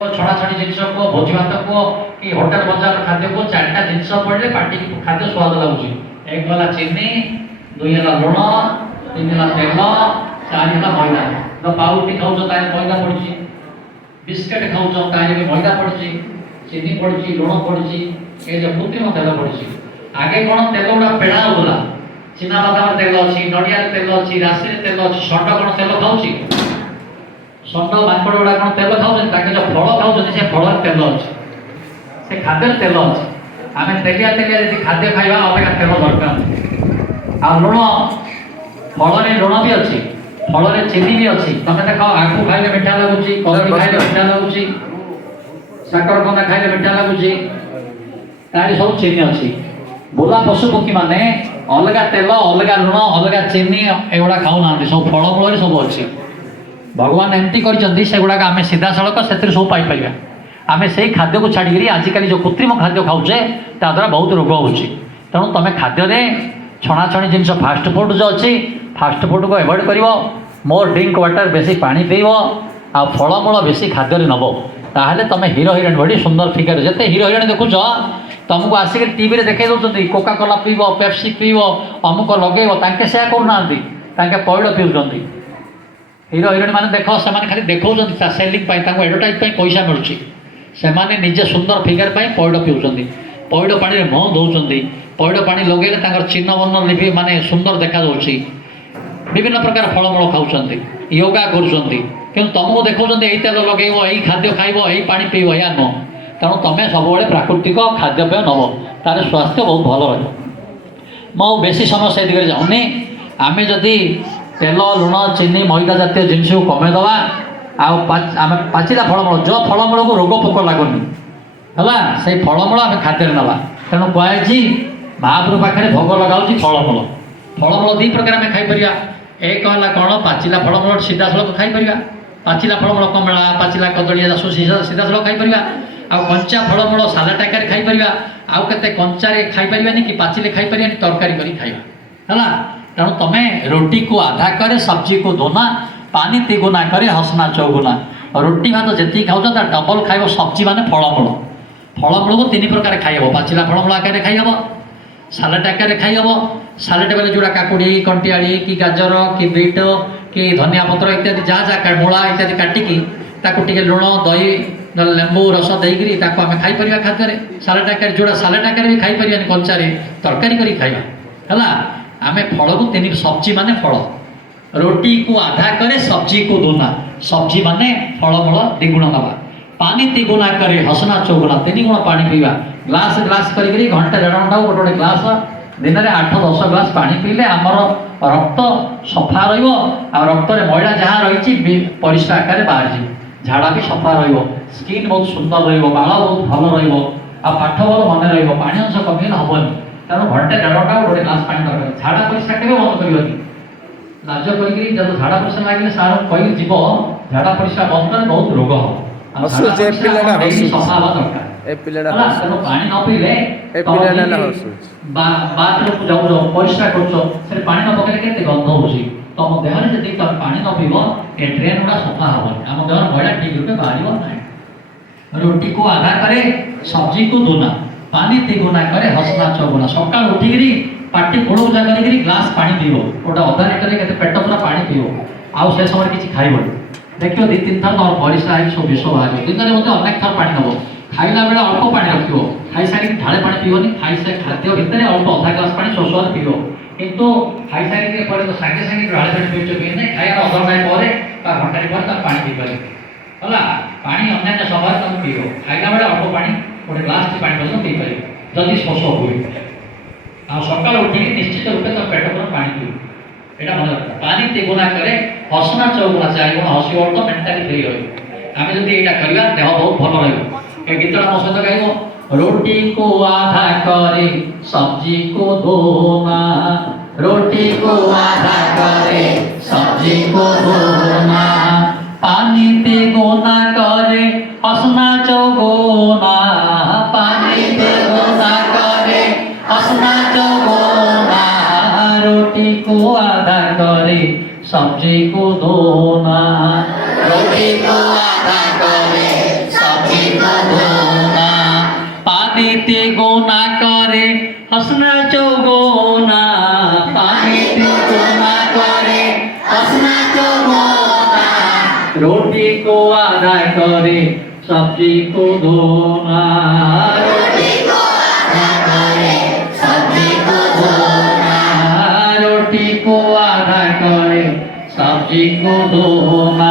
ଛଣାଛଣି ଜିନିଷ କୁହ, ଭୋଜି ଭାତ କୁହ କି ହୋଟେଲ ବଜାର ଖାଦ୍ୟ କୁହ, ଚାରିଟା ଜିନିଷ ପଡ଼ିଲେ ପାଟିକି ଖାଦ୍ୟ ସ୍ୱାଦ ଲାଗୁଛି। ଏକ ହେଲା ଚିନି, ଦୁଇ ହେଲା ଲୁଣ, ତିନି ହେଲା ତେଲ, ଚାରି ହେଲା ମଇଦା। ପାଉରୁଟି ଖାଉଛ ତାହେଲେ ମଇଦା ପଡ଼ିଛି, ବିସ୍କେଟ୍ ଖାଉଛ ତାହେଲେ ବି ମଇଦା ପଡ଼ିଛି, ଚିନି ପଡ଼ିଛି, ଲୁଣ ପଡ଼ିଛି, ଏ ଯେଉଁ କୃତ୍ରିମ ତେଲ ପଡ଼ିଛି। ଆଗେ କ'ଣ ତେଲ ଗୁଡ଼ା ପେଡ଼ା ହେଉଥିଲା, ଚିନାବାଦାମ ତେଲ ଅଛି, ନଡ଼ିଆର ତେଲ ଅଛି, ରାଶିର ତେଲ ଅଛି। ଷଣ୍ଢ କ'ଣ ତେଲ ଖାଉଛି? ଷଣ୍ଢ ମାଙ୍କଡ଼ ଗୁଡ଼ା କ'ଣ ତେଲ ଖାଉଛନ୍ତି? ତାଙ୍କେ ଯେଉଁ ଫଳ ଖାଉଛନ୍ତି ସେ ଫଳରେ ତେଲ ଅଛି, ସେ ଖାଦ୍ୟରେ ତେଲ ଅଛି। ଆମେ ତେଲିଆ ଯଦି ଖାଦ୍ୟ ଖାଇବା ଅପେକ୍ଷା ତେଲ ଦରକାର। ଆଉ ଲୁଣ, ଫଳରେ ଲୁଣ ବି ଅଛି, ଫଳରେ ଚିନି ବି ଅଛି। ତମେ ଦେଖ ଆଖୁ ଖାଇଲେ ମିଠା ଲାଗୁଛି, କଦଳୀ ଖାଇଲେ ମିଠା ଲାଗୁଛି, ସାକରକନ୍ଦା ଖାଇଲେ ମିଠା ଲାଗୁଛି, ତାରି ସବୁ ଚିନି ଅଛି। ବୁଲା ପଶୁପକ୍ଷୀ ମାନେ ଅଲଗା ତେଲ, ଅଲଗା ଲୁଣ, ଅଲଗା ଚିନି ଏଗୁଡ଼ା ଖାଉନାହାନ୍ତି, ସବୁ ଫଳମୂଳରେ ସବୁ ଅଛି। ଭଗବାନ ଏମିତି କରିଛନ୍ତି ସେଗୁଡ଼ାକ ଆମେ ସିଧାସଳଖ ସେଥିରୁ ସବୁ ପାଇପାରିବା। ଆମେ ସେଇ ଖାଦ୍ୟକୁ ଛାଡ଼ିକିରି ଆଜିକାଲି ଯେଉଁ କୃତ୍ରିମ ଖାଦ୍ୟ ଖାଉଛେ ତା ଦ୍ୱାରା ବହୁତ ରୋଗ ହେଉଛି। ତେଣୁ ତୁମେ ଖାଦ୍ୟରେ ଛଣାଛଣି ଜିନିଷ ଫାଷ୍ଟଫୁଡ଼୍ ଯେଉଁ ଅଛି, ଫାଷ୍ଟଫୁଡ଼୍କୁ ଆଭଏଡ଼୍ କରିବ। ମୋର୍ ଡ୍ରିଙ୍କ୍ ୱାଟର୍, ବେଶୀ ପାଣି ପିଇବ, ଆଉ ଫଳମୂଳ ବେଶୀ ଖାଦ୍ୟରେ ନେବ। ତାହେଲେ ତୁମେ ହିରୋ ହିରୋଇନ୍ ଭଳି ସୁନ୍ଦର ଫିଗର। ଯେତେ ହିରୋ ହିରୋଇନ୍ ଦେଖୁଛ ତୁମକୁ ଆସିକି ଟିଭିରେ ଦେଖାଇ ଦେଉଛନ୍ତି କୋକା କୋଲା ପିଇବ, ପେପ୍ସି ପିଇବ, ଅମୁକ ଲଗେଇବ। ତାଙ୍କେ ସେୟା କରୁନାହାନ୍ତି, ତାଙ୍କେ ପଇଡ଼ ପିଉଛନ୍ତି। ହିରୋ ହିରୋଇନ୍ ମାନେ ଦେଖ, ସେମାନେ ଖାଲି ଦେଖାଉଛନ୍ତି ତା ସେଲିଂ ପାଇଁ, ତାଙ୍କୁ ଆଡ଼ଭର୍ଟାଇଜ୍ ପାଇଁ ପଇସା ମିଳୁଛି। ସେମାନେ ନିଜେ ସୁନ୍ଦର ଫିଗର ପାଇଁ ପଇଡ଼ ପିଉଛନ୍ତି, ପଇଡ଼ ପାଣିରେ ମୁହଁ ଧୋଉଛନ୍ତି। ପଇଡ଼ ପାଣି ଲଗେଇଲେ ତାଙ୍କର ଚିହ୍ନ ବର୍ଣ୍ଣ ଲିଭି ମାନେ ସୁନ୍ଦର ଦେଖାଯାଉଛି। ବିଭିନ୍ନ ପ୍ରକାର ଫଳମୂଳ ଖାଉଛନ୍ତି, ୟୋଗା କରୁଛନ୍ତି, କିନ୍ତୁ ତୁମକୁ ଦେଖାଉଛନ୍ତି ଏଇ ତେଲ ଲଗେଇବ, ଏଇ ଖାଦ୍ୟ ଖାଇବ, ଏଇ ପାଣି ପିଇବ, ଏହା ନୁହଁ। ତେଣୁ ତୁମେ ସବୁବେଳେ ପ୍ରାକୃତିକ ଖାଦ୍ୟପେୟ ନେବ, ତାହେଲେ ସ୍ୱାସ୍ଥ୍ୟ ବହୁତ ଭଲ ରହିବ। ମୁଁ ଆଉ ବେଶୀ ସମୟ ସେ ଦିଗରେ ଯାଉନି। ଆମେ ଯଦି ତେଲ, ଲୁଣ, ଚିନି, ମଇଦା ଜାତୀୟ ଜିନିଷକୁ କମେଇଦେବା, ଆଉ ଆମେ ପାଚିଲା ଫଳମୂଳ, ଯେଉଁ ଫଳମୂଳକୁ ରୋଗ ପୋକ ଲାଗୁନି ହେଲା, ସେଇ ଫଳମୂଳ ଆମେ ଖାଦ୍ୟରେ ନେବା। ତେଣୁ କୁହାଯାଇଛି ମହାପ୍ରଭୁ ପାଖରେ ଭୋଗ ଲଗାଉଛି ଫଳମୂଳ। ଫଳମୂଳ ଦୁଇ ପ୍ରକାର ଆମେ ଖାଇପାରିବା। ଏକ ହେଲା କ'ଣ, ପାଚିଲା ଫଳମୂଳ ସିଧାସଳଖ ଖାଇପାରିବା, ପାଚିଲା ଫଳମୂଳ କମଳା, ପାଚିଲା କଦଳୀ ସବୁ ସିଧାସଳଖ ଖାଇପାରିବା। ଆଉ କଞ୍ଚା ଫଳମୂଳ ସାଲାଡ୍ ଆକାରରେ ଖାଇପାରିବା। ଆଉ କେତେ କଞ୍ଚାରେ ଖାଇପାରିବାନି କି ପାଚିଲେ ଖାଇପାରିବାନି, ତରକାରୀ କରି ଖାଇବା ହେଲା। ତେଣୁ ତୁମେ ରୁଟିକୁ ଆଧା କରେ ସବ୍ଜିକୁ ଦୋନା, ପାନି ତିଗୁନା କରେ ହସନା ଚଉଗୁନା। ରୁଟି ଭାତ ଯେତିକି ଖାଉଛ ତା ଡବଲ୍ ଖାଇବ ସବ୍ଜି ମାନେ ଫଳମୂଳ। ଫଳମୂଳକୁ ତିନି ପ୍ରକାର ଖାଇହେବ। ପାଚିଲା ଫଳମୂଳ ଆକାରରେ ଖାଇହେବ, ସାଲାଡ୍ ଆକାରରେ ଖାଇହେବ। ସାଲାଡ୍ ବେଲେ ଯେଉଁଟା କାକୁଡ଼ି, କଣ୍ଟିଆଳି କି ଗାଜର କି ବିଟ୍ କି ଧନିଆ ପତ୍ର ଇତ୍ୟାଦି ଯାହା ମୂଳା ଇତ୍ୟାଦି କାଟିକି ତାକୁ ଟିକେ ଲୁଣ, ଦହି, ନହେଲେ ଲେମ୍ବୁ ରସ ଦେଇକରି ତାକୁ ଆମେ ଖାଇପାରିବା ଖାଦ୍ୟରେ। ସାଲାଡ୍ ଆକାରରେ, ଯେଉଁଟା ସାଲାଡ୍ ଆକାରରେ ବି ଖାଇପାରିବାନି, କଞ୍ଚାରେ ତରକାରୀ କରି ଖାଇବା ହେଲା। ଆମେ ଫଳକୁ ତିନି, ସବ୍ଜି ମାନେ ଫଳ। ରୁଟିକୁ ଆଧା କରେ ସବ୍ଜିକୁ ଦୋନା, ସବ୍ଜି ମାନେ ଫଳମୂଳ ଦ୍ୱିଗୁଣ ନେବା। ପାନି ତିଗୁଣା କରେ ହସନା ଚଉଗୁଣା, 3 ଗୁଣ ପାଣି ପିଇବା। ଗ୍ଲାସ୍ କରିକିରି ଘଣ୍ଟେ ଦେଢ଼ ଘଣ୍ଟାକୁ ଗୋଟେ ଗ୍ଲାସ୍, ଦିନରେ 8-10 ଗ୍ଲାସ୍ ପାଣି ପିଇଲେ ଆମର ରକ୍ତ ସଫା ରହିବ। ଆଉ ରକ୍ତରେ ମଇଳା ଯାହା ରହିଛି ପରିଷ୍କାର ଆକାରରେ ବାହାରିଯିବ। ଝାଡ଼ା ବି ସଫା ରହିବ, ସ୍କିନ୍ ବହୁତ ସୁନ୍ଦର ରହିବ, ବାଳ ବହୁତ ଭଲ ରହିବ, ଆଉ ପାଠ ଭଲ ମନେ ରହିବ। ପାଣି ଅଂଶ କମିଗଲେ ହେବନି। ତେଣୁ ଘଣ୍ଟେ ଦେଢ଼ ଘଣ୍ଟାକୁ ଗୋଟେ ଗ୍ଲାସ୍ ପାଣି ଦରକାର। ଝାଡ଼ା ପରିସ୍ରା କେବେ ବନ୍ଦ କରିବନି। ଲାଜ କରିକିରି ଯଦି ଝାଡ଼ା ପରିସ୍ରା ଲାଗିଲେ ସାର୍ କହିକି ଯିବ, ଝାଡ଼ା ପରିସ୍ରା ବନ୍ଦ କଲେ ବହୁତ ରୋଗ ହେବ। ସଫା ହେବା ଦରକାର। ତେଣୁ ପାଣି ନ ପିଇଲେ ବାଥରୁମ୍କୁ ଯାଉଛ, ପରିସ୍ରା କରୁଛ, ସେଠି ପାଣି ନ ପକେଇଲେ କେତେ ଗନ୍ଧ ହେଉଛି। ତମ ଦେହରେ ଯଦି ତମେ ପାଣି ନ ପିଇବ, ଏ ଡ୍ରେନ୍ ଗୁଡ଼ା ସଫା ହେବନି, ଆମ ଦେହର ମଇଳା ଠିକ୍ ରୂପେ ବାହାରିବ ନାହିଁ। ରୁଟିକୁ ଆଧା କରେ ସବ୍ଜିକୁ ଦୋନା, ପାନି ତିଗୁଣା କରେ ହସନା ଚଉଗୁଣା। ସକାଳୁ ଉଠିକିରି ପାଟି କୁଳୁକୁଚା କରିକିରି ଗ୍ଲାସ୍ ପାଣି ପିଇବ, ଗୋଟେ ଅଧା ଲିଟରରେ କେତେ ପେଟ ପୁରା ପାଣି ପିଇବ। ଆଉ ସେ ସମୟରେ କିଛି ଖାଇବନି। ଦେଖିବ 2-3 ଥର ତମର ପରିସ୍ରା ହେଇକି ସବୁ ବିଷ ବାହାରିବ। ଦିନରେ ମଧ୍ୟ ଅନେକ ଥର ପାଣି ନେବ। ଖାଇଲା ବେଳେ ଅଳ୍ପ ପାଣି ରଖିବ, ଖାଇସାରିକି ଢାଳେ ପାଣି ପିଇବନି। ଖାଦ୍ୟ ଭିତରେ ଅଳ୍ପ ଅଧା ଗ୍ଲାସ୍ ପାଣି ଶୋଷରେ ପିଇବ। କିନ୍ତୁ ଖାଇସାରିକି ପରେ ତ ସାଙ୍ଗେ ସାଙ୍ଗେ ଢାଳେ ପାଣି ପିଉଛ ପିଇ ନାହିଁ, ଖାଇବା ଅଧଘଣ୍ଟାଏ ପରେ ବା ଘଣ୍ଟାଏ ପରେ ତମେ ପାଣି ପିଇପାରିବ ହେଲା। ପାଣି ଅନ୍ୟାନ୍ୟ ସମୟରେ ତମେ ପିଇବ। ଖାଇଲା ବେଳେ ଅଳ୍ପ ପାଣି, ଗୋଟେ ଗ୍ଲାସ୍ ପାଣି ପର୍ଯ୍ୟନ୍ତ ପିଇପାରିବ ଯଦି ଶୋଷ ହୁଏ। ଆଉ ସକାଳୁ ଉଠିକି ନିଶ୍ଚିତ ରୂପେ ତମେ ପେଟ ପୁରା ପାଣି ପିଇବ, ଏଇଟା ମନେ ରଖ। ପାନି ତିଗୁଣା କରେ ହସନା ଚଉଗୁଣା, 4 ଗୁଣ ହସିବ ତ ମେଣ୍ଟାଲି ଫ୍ରି ରହିବ। ଆମେ ଯଦି ଏଇଟା କରିବା ଦେହ ବହୁତ ଭଲ ରହିବ। ଏ ଗୀତଟା ମୋ ସହିତ ଗାଇବ। ରୁଟିକୁ ଆଧା କରେ ସବ୍ଜିକୁ ଦୋନା, ରୁଟିକୁ ଆଧା କରେ ସବ୍ଜିକୁ ଦୋନା, ପାନି ତିଗୁଣା କରେ ହସନା ଚौगुना, पानी तिगुना करे हसना चौगुना, रोटी को आधा करे सब्जी को दोना, रोटी को आधा करे हंसना चौगोना पानी तिगुना करे हंसना चौगोना रोटी को आधा करे सब्जी को धोना रोटी को आधा करे सब्जी को धोना रोटी को आधा करे सब्जी को धोना